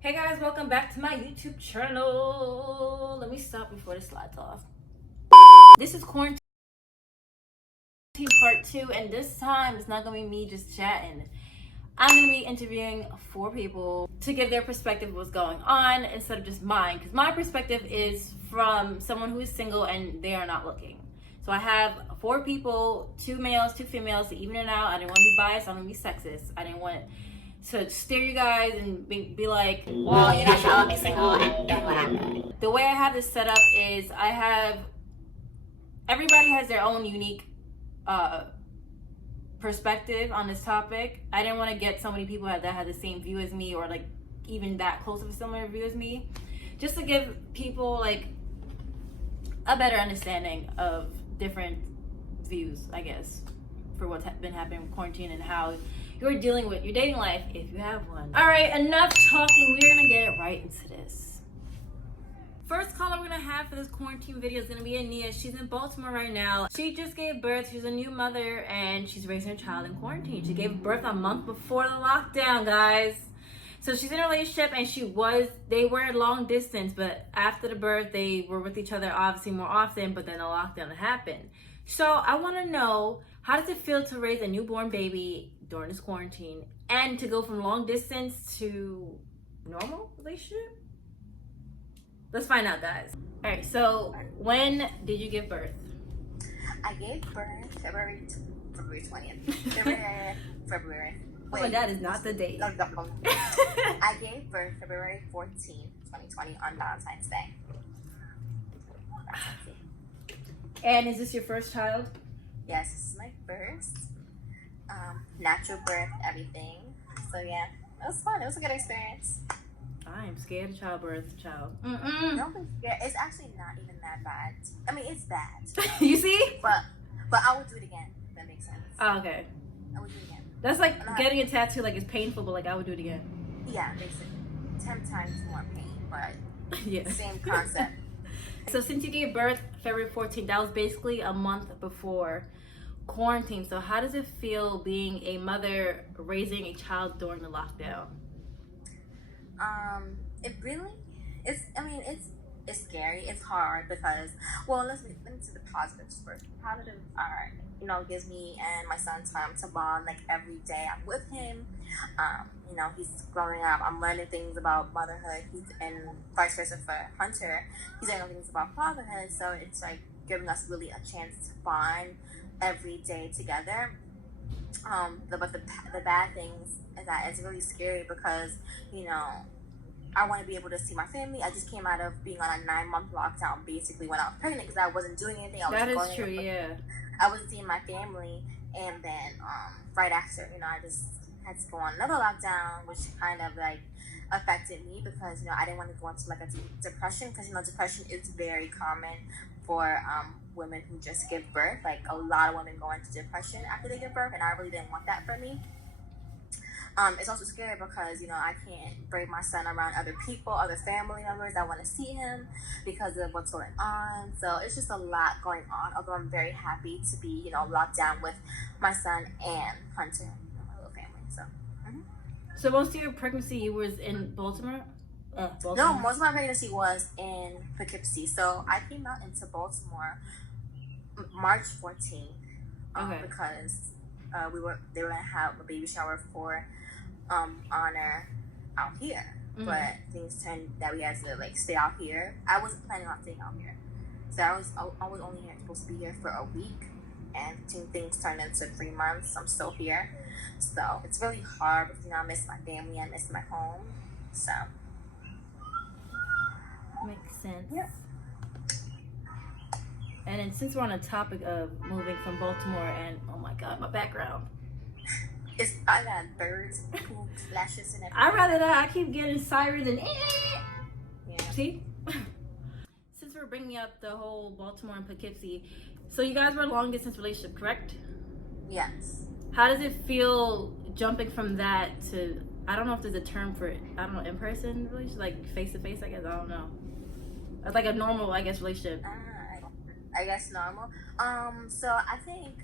Hey guys, welcome back to my YouTube channel. Let me stop before this slides off. This is quarantine part 2, and this time it's not gonna be me just chatting. I'm gonna be interviewing 4 people to give their perspective of what's going on instead of just mine, because my perspective is from someone who is single and they are not looking. So I have 4 people, 2 males, 2 females, to even it out. I didn't want to be biased, I don't want to be sexist. I didn't want to steer you guys and be like, well, you're not showing me single and doing what I'm doing. The way I have this set up is everybody has their own unique perspective on this topic. I didn't want to get so many people that had the same view as me, or like even that close of a similar view as me, just to give people like a better understanding of different views, I guess, for what's been happening in quarantine and how you're dealing with your dating life if you have one. All right, enough talking. We're gonna get right into this. First caller we're gonna have for this quarantine video is gonna be Ania. She's in Baltimore right now. She just gave birth. She's a new mother and she's raising her child in quarantine. She gave birth a month before the lockdown, guys. So she's in a relationship and they were long distance, but after the birth, they were with each other obviously more often, but then the lockdown happened. So I wanna know, how does it feel to raise a newborn baby during this quarantine and to go from long distance to normal relationship? Let's find out, guys. All right, so when did you give birth? I gave birth February 20th. February. Oh my, that is not the date. No. I gave birth February 14th, 2020 on Valentine's Day. And is this your first child? Yes, this is my first. Natural birth, everything. So yeah, it was fun. It was a good experience. I am scared of childbirth, child. Don't be scared. It's actually not even that bad. I mean, it's bad. You see? But I would do it again, if that makes sense. Oh, okay. I would do it again. That's like getting a tattoo, like it's painful, but like I would do it again. Yeah, basically. 10 times more pain, but yeah. Same concept. So since you gave birth February 14th, that was basically a month before quarantine. So how does it feel being a mother raising a child during the lockdown? It really it's scary. It's hard because, well, let me see the positives first. Positives are, gives me and my son time to bond. Like every day I'm with him. He's growing up. I'm learning things about motherhood. And vice versa for Hunter. He's learning things about fatherhood. So it's like giving us really a chance to bond every day together. But the bad things is that it's really scary because, I want to be able to see my family. I just came out of being on a 9-month lockdown, basically, when I was pregnant, because I wasn't doing anything. That is true, yeah. I wasn't seeing my family, and then right after, I just had to go on another lockdown, which kind of like affected me because, I didn't want to go into like a depression, because, depression is very common for women who just give birth. Like a lot of women go into depression after they give birth, and I really didn't want that for me. It's also scary because, I can't bring my son around other people, other family members that want to see him because of what's going on. So it's just a lot going on, although I'm very happy to be, locked down with my son and Hunter, my little family. So, So most of your pregnancy, you was in Baltimore? No, most of my pregnancy was in Poughkeepsie. So I came out into Baltimore March 14th because they were going to have a baby shower for Honor out here, but things turned that we had to like stay out here. I wasn't planning on staying out here, so I was only supposed to be here for a week, and things turned into 3 months. I'm still here, so it's really hard because I miss my family, I miss my home. So makes sense. Yeah. And then since we're on the topic of moving from Baltimore, and oh my god, my background. I got birds, poops, flashes, and everything. I'd rather that. I keep getting sirens and yeah. See? Since we're bringing up the whole Baltimore and Poughkeepsie, so you guys were a long distance relationship, correct? Yes. How does it feel jumping from that to, I don't know if there's a term for it, I don't know, in-person relationship, like face-to-face, I guess, I don't know. It's like a normal, I guess, relationship. I guess normal. So I think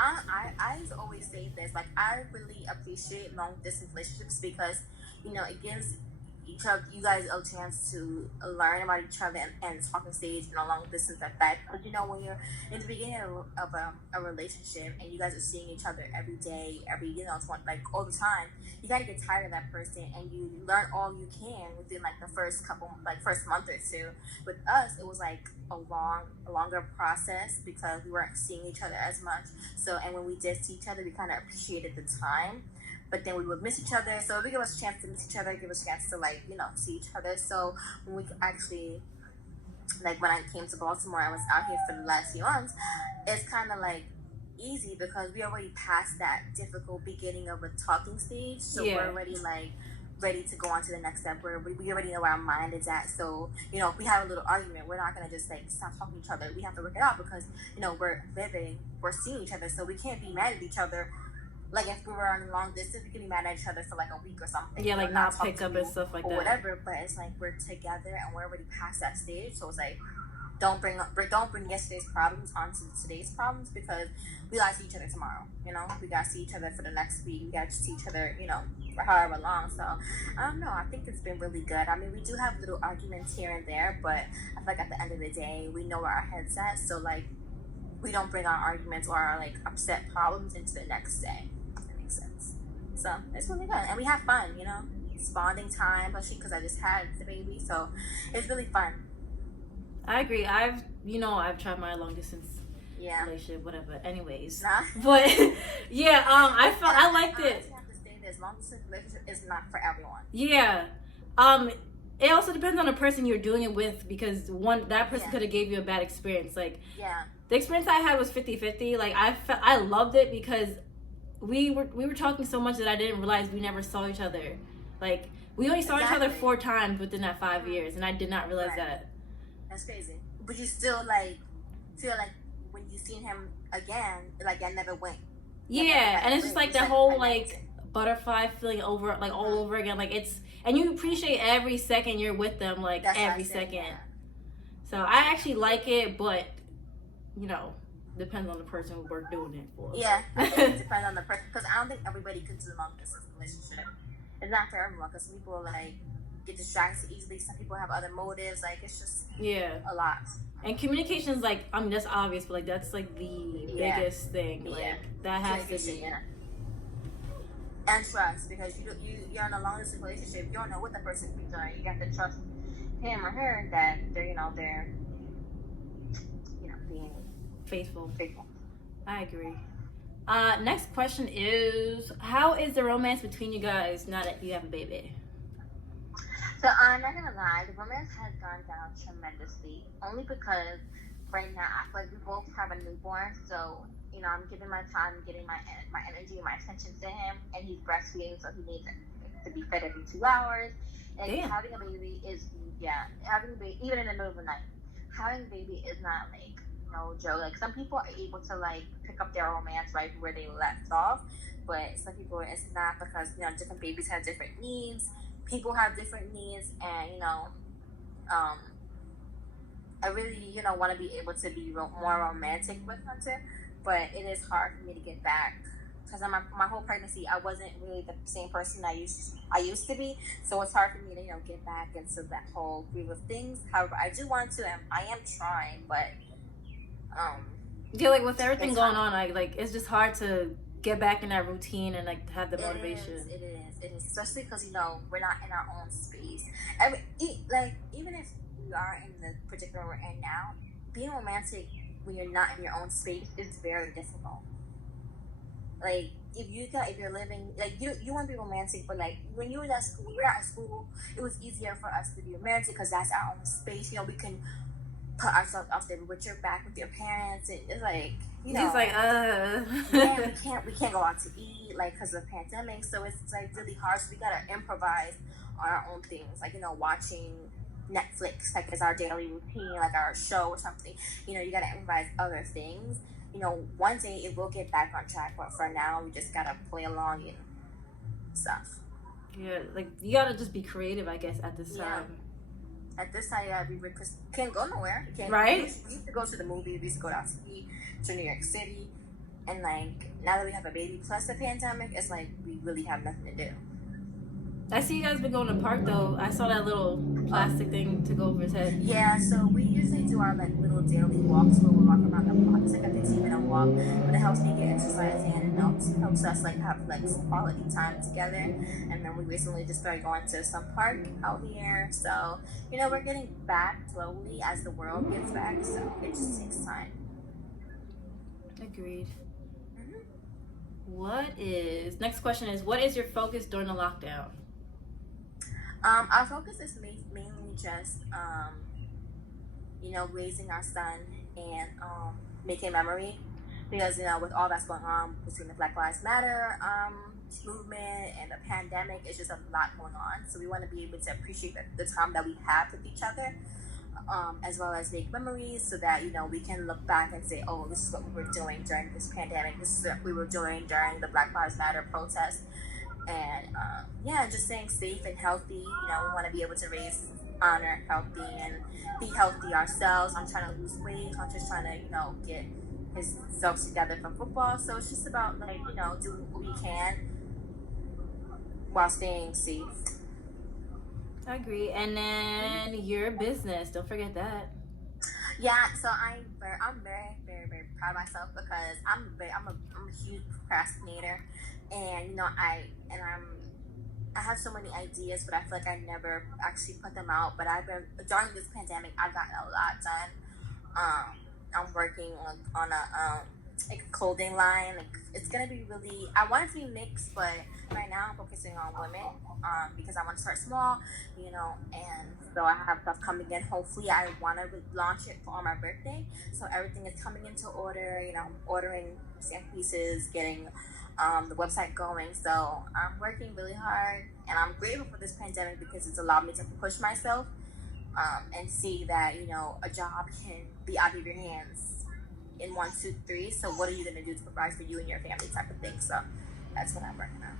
I always say this, like, I really appreciate long distance relationships because, it gives you guys a chance to learn about each other and talking stage in a long distance effect. Because, when you're in the beginning of a relationship and you guys are seeing each other every day, like all the time, you gotta get tired of that person and you learn all you can within like the first month or two. With us, it was like a longer process because we weren't seeing each other as much. So, and when we did see each other, we kind of appreciated the time, but then we would miss each other. So it would give us a chance to miss each other, give us a chance to see each other. So when we actually, like when I came to Baltimore, I was out here for the last few months. It's kind of like easy because we already passed that difficult beginning of a talking stage. So we're already like ready to go on to the next step where we already know where our mind is at. So, if we have a little argument, we're not going to just like stop talking to each other. We have to work it out because, we're seeing each other. So we can't be mad at each other. Like if we were on a long distance, we could be mad at each other for like a week or something. Yeah, like not pick up and stuff like that. Or whatever, but it's like we're together and we're already past that stage. So it's like, don't bring yesterday's problems onto today's problems because we gotta see each other tomorrow. We gotta see each other for the next week. We gotta see each other, for however long. So I don't know. I think it's been really good. I mean, we do have little arguments here and there, but I feel like at the end of the day, we know where our head's at. So like, we don't bring our arguments or our like upset problems into the next day. If that makes sense. So it's really good, and we have fun. It's bonding time, especially because I just had the baby, so it's really fun. I agree. I've tried my long distance relationship, whatever. Anyways, but yeah, I liked it. I have to say this: long distance relationship is not for everyone. Yeah, it also depends on the person you're doing it with because that person could have gave you a bad experience. Like, the experience I had was 50-50. Like, I loved it because we were talking so much that I didn't realize we never saw each other. Like, we only saw each other 4 times within that 5 years, and I did not realize that. That's crazy. But you still like feel like when you seen him again, like I never went. Yeah, and it's just like the whole like butterfly feeling all over again. Like and you appreciate every second you're with them, like every second. Yeah. So I actually like it, but depends on the person we're doing it for. Yeah, I think it depends on the person because I don't think everybody can do a long distance relationship. It's not for everyone because some people like get distracted easily. Some people have other motives. Like it's just a lot. And communication is like that's obvious, but like that's like the biggest thing. Like that has to be. Yeah. And trust because you're in a long distance relationship. You don't know what the person is doing. You got to trust him or her that they're being faithful. I agree. Next question is, how is the romance between you guys now that you have a baby? So I'm not gonna lie, the romance has gone down tremendously. Only because right now I feel like we both have a newborn, so I'm giving my time, getting my energy, my attention to him, and he's breastfeeding, so he needs to be fed every 2 hours. And having a baby is having a baby even in the middle of the night. Having a baby is not like no joke. Like some people are able to like pick up their romance right where they left off, but some people it's not because different babies have different needs. People have different needs, and I really want to be able to be more romantic with Hunter, but it is hard for me to get back because my whole pregnancy I wasn't really the same person I used to be, so it's hard for me to get back into that whole groove of things. However, I do want to, and I am trying, but like with everything going on, it's just hard to get back in that routine and like have the motivation. It is, especially because we're not in our own space. I mean, even if we are in the predicament we're in now, being romantic when you're not in your own space is very difficult. Like if you're living like you want to be romantic, but like when we were at school, it was easier for us to be romantic because that's our own space. We can put ourselves out there with your back with your parents, and it's like it's like we can't go out to eat like because of the pandemic, so it's like really hard. So we gotta improvise on our own things, like watching Netflix like as our daily routine, like our show or something. You gotta improvise other things. One day it will get back on track, but for now we just gotta play along and stuff. Yeah, like you gotta just be creative, I guess, at this time. At this time, we can't go nowhere. We used to go to the movies. We used to go out to eat to New York City, And like now that we have a baby plus the pandemic, it's like we really have nothing to do. I see you guys been going to the park though. I saw that little plastic thing to go over his head. Yeah, so we usually do our like little daily walks where we'll walk around the block. It's like a 15-minute walk, but it helps me get exercise in and helps us like have like some quality time together. And then we recently just started going to some park out here. So, you know, we're getting back slowly as the world gets back. So it just takes time. Agreed. Next question is, what is your focus during the lockdown? Our focus is mainly just, you know, raising our son and making memory, because you know with all that's going on between the Black Lives Matter movement and the pandemic, it's just a lot going on. So we want to be able to appreciate the time that we have with each other, as well as make memories, so that you know we can look back and say, oh, this is what we were doing during this pandemic. This is what we were doing during the Black Lives Matter protest. And yeah, just staying safe and healthy. You know, we want to be able to raise honor, healthy, and be healthy ourselves. I'm trying to lose weight. I'm just trying to, you know, get himself together for football. So it's just about like, you know, doing what we can while staying safe. I agree. And then your business, don't forget that. Yeah, so I'm very proud of myself, because I'm a huge procrastinator, and you know I have so many ideas, but I feel like I never actually put them out. But during this pandemic, I've gotten a lot done. I'm working on a like a clothing line. Like it's gonna be really. I want it to be mixed, but right now I'm focusing on women, because I want to start small, you know, and so I have stuff coming in. Hopefully, I want to launch it on my birthday, so everything is coming into order. You know, I'm ordering stamp pieces, getting the website going. So I'm working really hard, and I'm grateful for this pandemic because it's allowed me to push myself, and see that, you know, a job can be out of your hands in 1, 2, 3. So what are you gonna do to provide for you and your family, type of thing. So that's what I'm working on.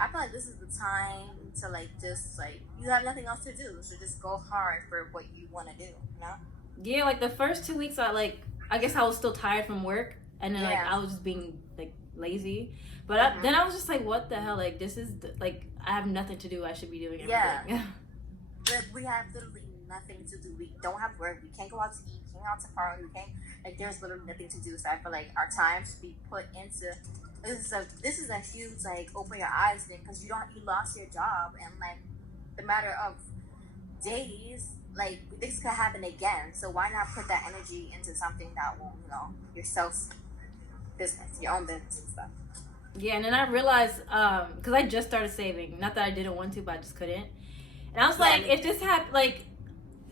I feel like this is the time to like just like you have nothing else to do, so just go hard for what you want to do. You know? Yeah, like the first 2 weeks, I guess I was still tired from work, and then like I was just being like lazy. But then I was just like, what the hell? Like this is like I have nothing to do. I should be doing everything. Yeah. But we have literally nothing to do. We don't have work. We can't go out to eat. We can't go out to party. We can't, like, there's literally nothing to do. So I feel like our time should be put into this is a huge like open your eyes thing, because you lost your job, and like the matter of days, like this could happen again. So why not put that energy into something that will, you know, your own business and stuff. Yeah, and then I realized, because I just started saving. Not that I didn't want to, but I just couldn't. And I was like, if this happened, like,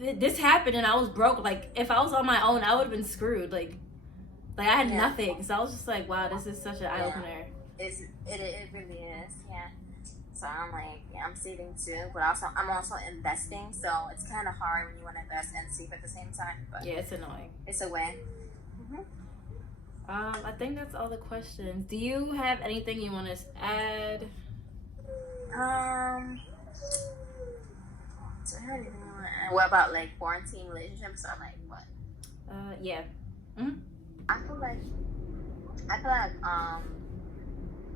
this happened and I was broke, like, if I was on my own, I would have been screwed. Like I had nothing. So I was just like, wow, this is such an eye-opener. It really is, yeah. So I'm like, I'm saving too, but I'm also investing. So it's kind of hard when you want to invest and save at the same time. But yeah, it's annoying. It's a win. I think that's all the questions. Do you have anything you want to add? What about like quarantine relationships, or like what? Yeah. I feel like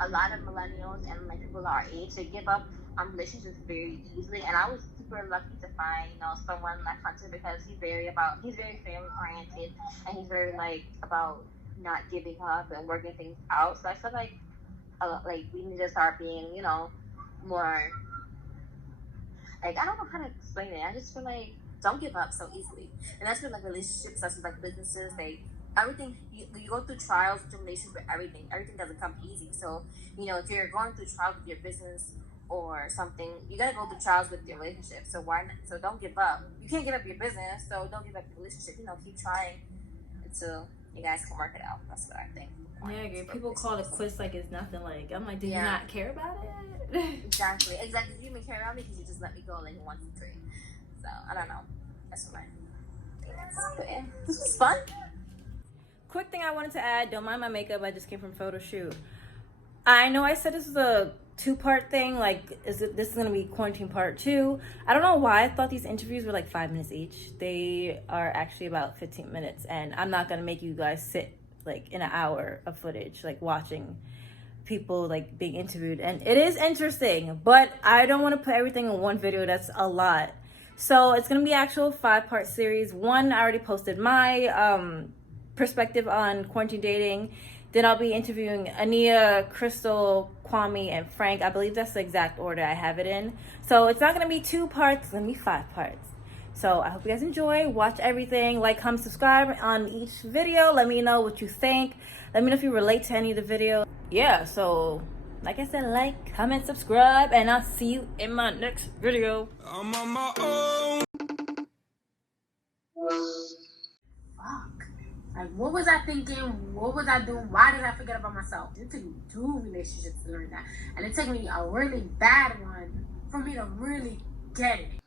a lot of millennials and like people our age, they give up on relationships very easily, and I was super lucky to find, you know, someone like Hunter, because he's very family oriented, and he's very like about not giving up and working things out. So I feel like we need to start being, you know, more like, I don't know how to explain it. I just feel like don't give up so easily, and that's with like relationships, that's with like businesses, like everything. You go through trials with your relationship, with everything doesn't come easy. So, you know, if you're going through trials with your business or something, you gotta go through trials with your relationship. So why not? So don't give up. You can't give up your business, so don't give up your relationship. You know, keep trying until you guys can work it out. That's what I think. Yeah, I agree. People call it quits like it's nothing. Like, I'm like, do you not care about it? Exactly. You even care about me because you just let me go like 1, 2, 3. So I don't know. That's what I think. But yeah, this was fun. Quick thing I wanted to add, don't mind my makeup, I just came from a photo shoot. I know I said this was a 2-part thing, like this is gonna be quarantine part 2. I don't know why I thought these interviews were like 5 minutes each. They are actually about 15 minutes, and I'm not gonna make you guys sit like in an hour of footage, like watching people like being interviewed, and it is interesting, but I don't want to put everything in one video. That's a lot. So it's gonna be actual 5-part series. One, I already posted my perspective on quarantine dating. Then I'll be interviewing Ania, Crystal, Kwame, and Frank. I believe that's the exact order I have it in. So it's not gonna be 2 parts, it's gonna be 5 parts. So I hope you guys enjoy. Watch everything. Like, comment, subscribe on each video. Let me know what you think. Let me know if you relate to any of the video. Yeah, so like I said, like, comment, subscribe, and I'll see you in my next video. I'm on my own. Fuck. Like, what was I thinking? What was I doing? Why did I forget about myself? It took me 2 relationships to learn that. And it took me a really bad one for me to really get it.